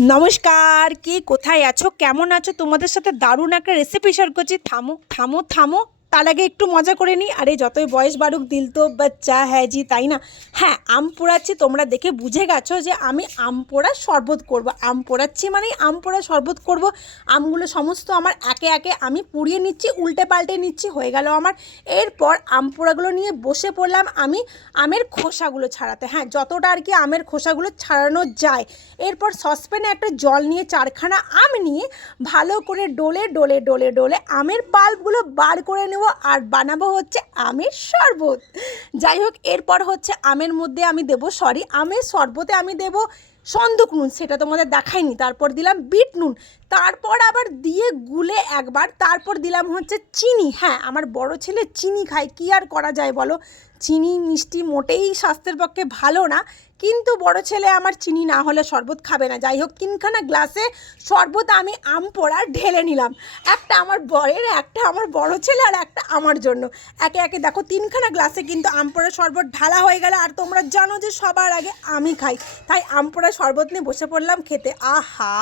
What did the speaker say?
নমস্কার, কে কোথায় আছো, কেমন আছো? তোমাদের সাথে দারুণ একটা রেসিপি শেয়ার করছি। থামো থামো থামো, তার আগে একটু মজা করে নিই। আরে যতই বয়স বাড়ুক দিল তো বাচ্চা হ্যাঁ জি, তাই না? হ্যাঁ, আম পোড়াচ্ছি, তোমরা দেখে বুঝে গেছো যে আমি আম পোড়া শরবত করব। আম পোড়াচ্ছি মানে আম পোড়া শরবত করব। আমগুলো সমস্ত আমার একে একে আমি পুড়িয়ে নিচ্ছি, উল্টে পাল্টে নিচ্ছি, হয়ে গেল আমার। এরপর আম পোড়াগুলো নিয়ে বসে পড়লাম আমি আমের খোসাগুলো ছাড়াতে। হ্যাঁ, যতটা আর কি আমের খোসাগুলো ছাড়ানো যায়। এরপর সসপ্যানে একটা জল নিয়ে চারখানা আম নিয়ে ভালো করে ডলে ডলে ডলে ডলে আমের পাল্পগুলো বার করে নেব, আর বানাবো হচ্ছে আমের শরবত। যাই হোক, এরপর হচ্ছে আমের মধ্যে আমি দেবো আমের শরবতে আমি দেবো সন্দুক নুন, সেটা তোমাদের দেখাইনি। তারপর দিলাম বিট নুন, তারপর আবার দিয়ে গুলে একবার, তারপর দিলাম হচ্ছে চিনি। হ্যাঁ, আমার বড় ছেলে চিনি খায়, কী আর করা যায় বলো? চিনি মিষ্টি মোটেই স্বাস্থ্যের পক্ষে ভালো না, কিন্তু বড় ছেলে আমার চিনি না হলে শরবত খাবে না। যাই হোক, তিনখানা গ্লাসে শরবত আমি আম পোড়া ঢেলে নিলাম। একটা আমার বরের, একটা আমার বড় ছেলে, আর একটা আমার জন্য। একে একে দেখো তিনখানা গ্লাসে কিন্তু আম পোড়া শরবত ঢালা হয়ে গেল। আর তোমরা জানো যে সবার আগে আমি খাই, তাই আম পোড়া শরবত নিয়ে বসে পড়লাম খেতে। আহা!